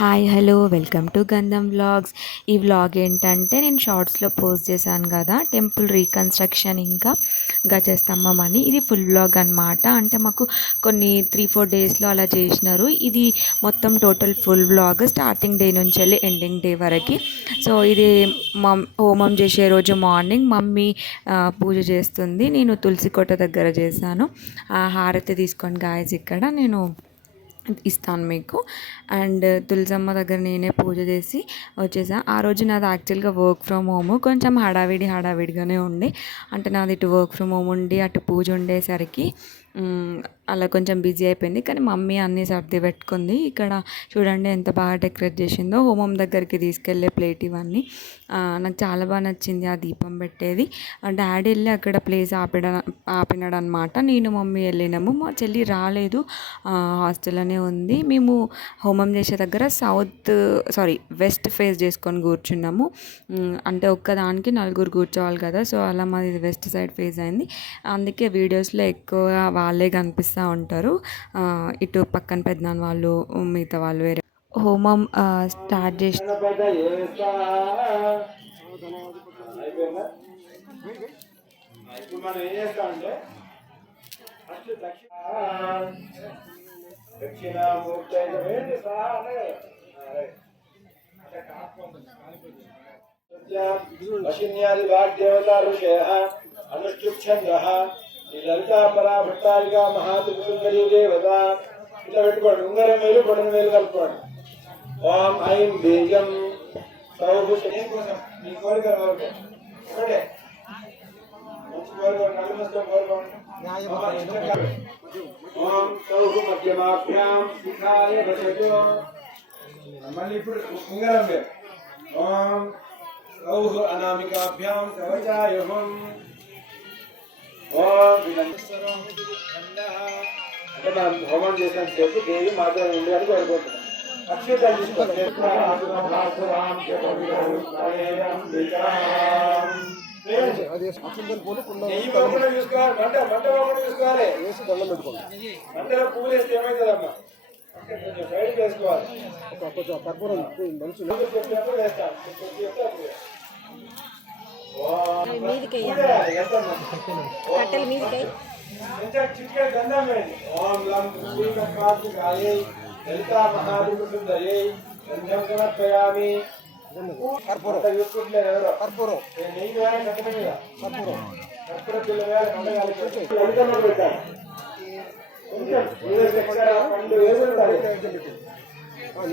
Hi hello welcome to గంధం vlogs. ఈ vlog ఏంటంటే నేను షార్ట్స్లో పోస్ట్ చేశాను కదా, టెంపుల్ రీకన్స్ట్రక్షన్ ఇంకా గజస్తంభం అని. ఇది ఫుల్ వ్లాగ్ అనమాట. అంటే మాకు కొన్ని 3-4 డేస్లో అలా చేసినారు. ఇది మొత్తం total full vlog starting day నుంచి వెళ్ళి ఎండింగ్ డే వరకు. సో ఇది హోమం చేసే రోజు మార్నింగ్ మమ్మీ పూజ చేస్తుంది, నేను తులసి కోట దగ్గర చేశాను. హారతి తీసుకొని గాయస్ ఇక్కడ నేను ఇస్తాను మీకు. అండ్ తులసమ్మ దగ్గర నేనే పూజ చేసి వచ్చేసా. ఆ రోజు నాది యాక్చువల్గా వర్క్ ఫ్రమ్ హోమ్, కొంచెం హడావిడిగానే ఉండే. అంటే నాది ఇటు వర్క్ ఫ్రమ్ హోమ్ ఉండి అటు పూజ ఉండేసరికి అలా కొంచెం బిజీ అయిపోయింది. కానీ మమ్మీ అన్నీ సర్ది పెట్టుకుంది. ఇక్కడ చూడండి ఎంత బాగా డెకరేట్ చేసిందో. హోమం దగ్గరికి తీసుకెళ్లే ప్లేట్ ఇవన్నీ నాకు చాలా బాగా నచ్చింది. ఆ దీపం పెట్టేది డాడీ వెళ్ళి అక్కడ ప్లేస్ ఆపినాడు అనమాట. నేను మమ్మీ వెళ్ళినాము. మా చెల్లి రాలేదు, హాస్టల్లోనే ఉంది. మేము హోమం చేసే దగ్గర వెస్ట్ ఫేస్ చేసుకొని కూర్చున్నాము. అంటే ఒక్కదానికి నలుగురు కూర్చోవాలి కదా, సో అలా మాది వెస్ట్ సైడ్ ఫేస్ అయింది. అందుకే వీడియోస్లో ఎక్కువ వాళ్ళే కనిపిస్తూ ఉంటారు. ఇటు పక్కన పెద్దనాన్న వాళ్ళు, మిగతా వాళ్ళు వేరే. హోమం స్టార్ట్ చేసి అశ్విన్యాది వాగ్దేవతా ఋషయః అనుష్ఠుప్ఛందః ఈ లలితా పరాభట్టారిగా మహాత్రిపుసుందరీ దేవత. ఇట్లా పెట్టుకోండి, ఉంగరం వేలు బొడన వేలు కలుపుకోండి. ఓం ఐం బీజం సౌభు కోసం మీ కోరిక ఒకటే, మంచి కోరిక, కళ్ళు మూసుకొని కోరుకోండి. ఓం సౌభు మధ్యమాభ్యాం శిఖాయ వసజో. మళ్ళీ ఇప్పుడు ఉంగరం వేలు. ఓం సౌభు అనామికాభ్యాం కవచాయుహం. అంటే మనం హోమం చేసిన సేపు దేవి మాత్రం ఉంది అని కోరుకుంటున్నాం. అక్షితాలు తీసుకోండి. చూసుకోవాలి, మంట చూసుకోవాలి. మంటలో పువ్వులు వేస్తే ఏమవుతుందమ్మా, కొంచెం బయట వేసుకోవాలి. వేస్తాను చిట్కే గంధం వేయండి. ఓం లం కార్తికాయై లలితా మహాత్రిపుసుందరీ గంధం సమర్పయామి. చూసుకుంటున్నారు ఎవరో కర్పూరం, నెయ్యి వేయాలి, కట్టడ మీద కర్పూర పిల్ల వేయాలి, కండగాలి పెట్టాలి. కొంచెం పండు వేసుకుంటారు.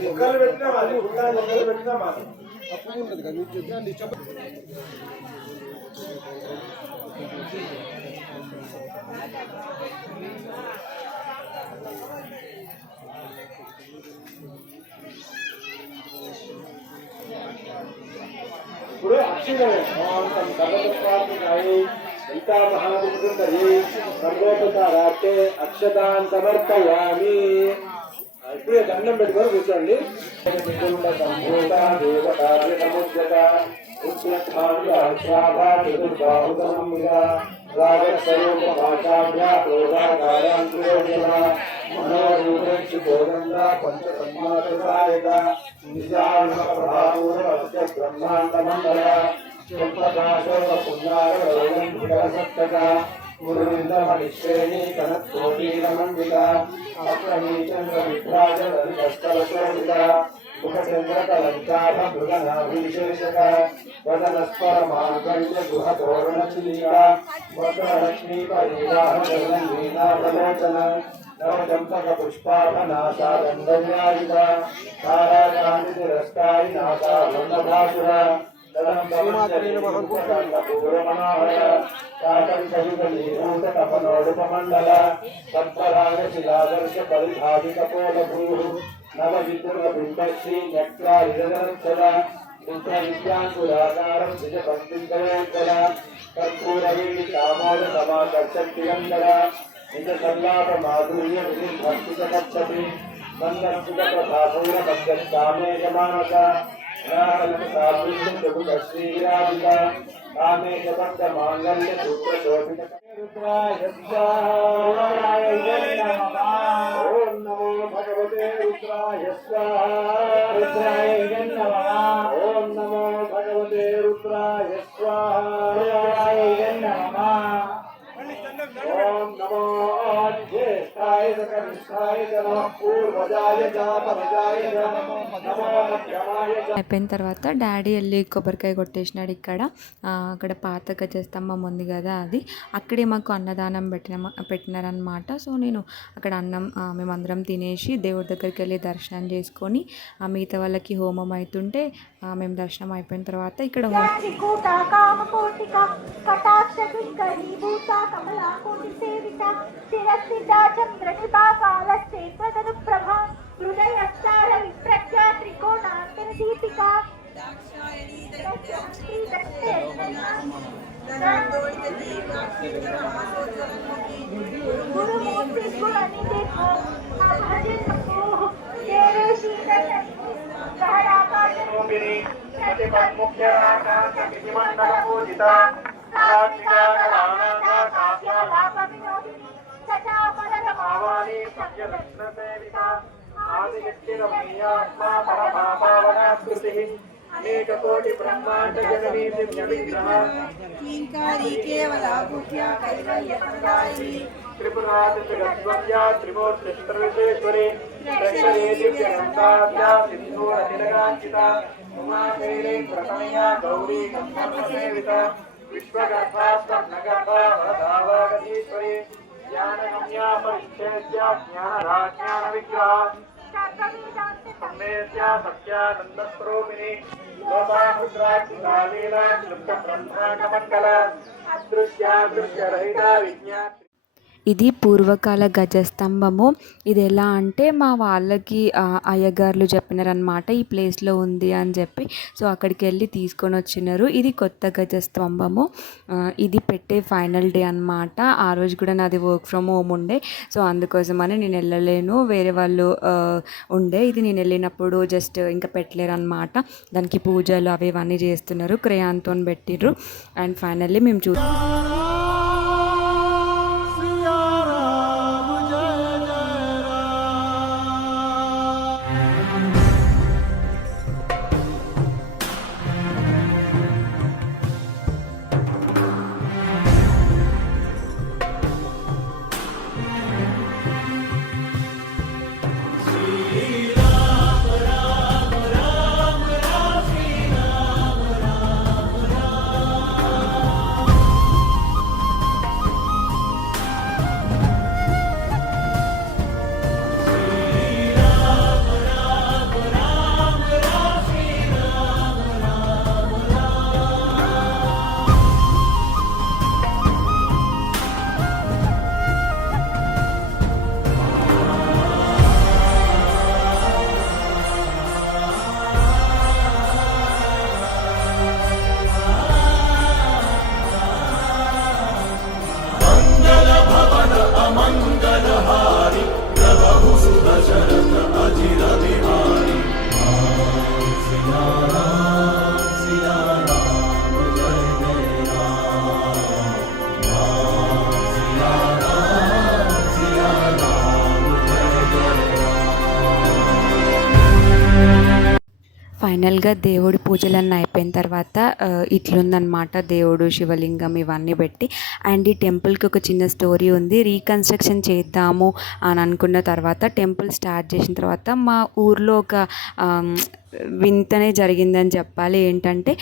ముక్కలు పెట్టినా మాది, ముక్కలు పెట్టినా మాది అప్పుడు ఉంటుంది కదా. మీకు ఇప్పుడు లలితా మహాత్రిపుసుందరీ సర్వోపచారార్థే అక్షతాన్ సమర్పయామి. ఇప్పుడే దండం పెట్టుకొని కూర్చోండి. మురుందమణిశ్రేణి కనత్కోటీరమండిత అప్రమీచంద్ర విభ్రాజనస్తలశోభిత ముఖచంద్రకలంకాభ మృగనాభిశేషక వదనస్వర మార్గంజ గృహతోరణచిలిక వక్రలక్ష్మీ పరివాహనీనాభలోచన నవదంపక పుష్పాభనాశాదండన్యాయుత తారాకాంతి తిరస్కారి నాశాభండభాసుర తపనోడుపమండల సత్పరాగ శిలాదర్శ పరిధావికపోలభూ నవ విద్రుమ బింబశ్రీ నక్రారిరదరక్షల పుత్ర విద్యాంకులాకారం నిజ పండితయోత్తర కర్పూరవీడి కామోద సమాకర్షక్తిరందర నిజ సల్లాప మాధుర్య విభక్తిత కచ్చతి సందర్శిత ప్రధాపూర మధ్యస్థామే యమానక శ్రీరాధిక కామేశ మాంగళ్య సూత్ర శోభిత रुद्राय स्वाहा। ओम नमो भगवते रुद्राय स्वाहा। रुद्राय नमः। ओम नमो भगवते रुद्राय स्वाहा नमः। ओम नमो ज्येष्ठाय कनिष्ठाय नमः। पूर्वजाय च परजाय नमो मध्यमाय च। అయిపోయిన తర్వాత డాడీ వెళ్ళి కొబ్బరికాయ కొట్టేసినాడు ఇక్కడ. అక్కడ పాత గజస్తంభం ఉంది కదా, అది అక్కడే మాకు అన్నదానం పెట్టినారనమాట. సో నేను అక్కడ మేమందరం తినేసి దేవుడి దగ్గరికి వెళ్ళి దర్శనం చేసుకొని మిగతా వాళ్ళకి హోమం అవుతుంటే మేము దర్శనం అయిపోయిన తర్వాత ఇక్కడ अनेककोटि ब्रह्मांड जननी दिव्य विग्रह कींकारी केवला गुह्या कैवल्यप्रदायिनी त्रिपुराति जगद्वद्या त्रिमूर्ति सर्वेश्वरी दक्षिणे दिव्य गंगाद्या सिंधूर तिलकांकिता उमाशैले प्रथमया गौरी गंधर्वसेविता विश्वगर्भा स्वर्णगर्भा वरदावगतीश्वरी ज्ञानगम्या परिच्छेद्या ज्ञानराज्ञान विग्रह सम्मेत्या सत्यानन्दस्वरूपिणी लोपामुद्राक्षितालीला क्लुप्तब्रह्माण्डमण्डला अदृश्यादृश्यरहिता विज्ञान. ఇది పూర్వకాల గజస్తంభము. ఇది ఎలా అంటే మా వాళ్ళకి అయ్యగారులు చెప్పినారనమాట, ఈ ప్లేస్లో ఉంది అని చెప్పి. సో అక్కడికి వెళ్ళి తీసుకొని వచ్చినారు. ఇది కొత్త గజస్తంభము. ఇది పెట్టే ఫైనల్ డే అనమాట. ఆ రోజు కూడా నాది వర్క్ ఫ్రమ్ హోమ్ ఉండే, సో అందుకోసమని నేను వెళ్ళలేను. వేరే వాళ్ళు ఉండే, ఇది నేను వెళ్ళినప్పుడు జస్ట్ ఇంకా పెట్టలేరు అనమాట. దానికి పూజలు అవి ఇవన్నీ చేస్తున్నారు, క్రేయాన్తో పెట్టిర్రు. అండ్ ఫైనల్లీ మేము ఫైనల్గా దేవుడి పూజలన్నీ అయిపోయిన తర్వాత ఇట్లుందనమాట దేవుడు శివలింగం ఇవన్నీ పెట్టి. అండ్ ఈ టెంపుల్కి ఒక చిన్న స్టోరీ ఉంది. రీకన్స్ట్రక్షన్ చేద్దాము అని అనుకున్న తర్వాత టెంపుల్ స్టార్ట్ చేసిన తర్వాత మా ఊర్లో ఒక వింతనే జరిగిందని చెప్పాలి. ఏంటంటే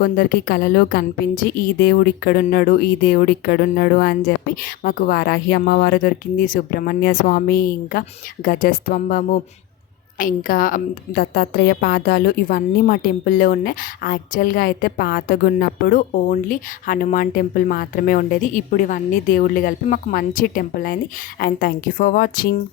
కొందరికి కలలో కనిపించి ఈ దేవుడు ఇక్కడున్నాడు, ఈ దేవుడు ఇక్కడున్నాడు అని చెప్పి మాకు వారాహి అమ్మవారు దొరికింది, సుబ్రహ్మణ్య స్వామి, ఇంకా గజస్తంభము, ఇంకా దత్తాత్రేయ పాదాలు, ఇవన్నీ మా టెంపుల్లో ఉన్నాయి. యాక్చువల్గా అయితే పాతగా ఉన్నప్పుడు ఓన్లీ హనుమాన్ టెంపుల్ మాత్రమే ఉండేది. ఇప్పుడు ఇవన్నీ దేవుళ్ళు కలిపి మాకు మంచి టెంపుల్ అయింది. And thank you for watching.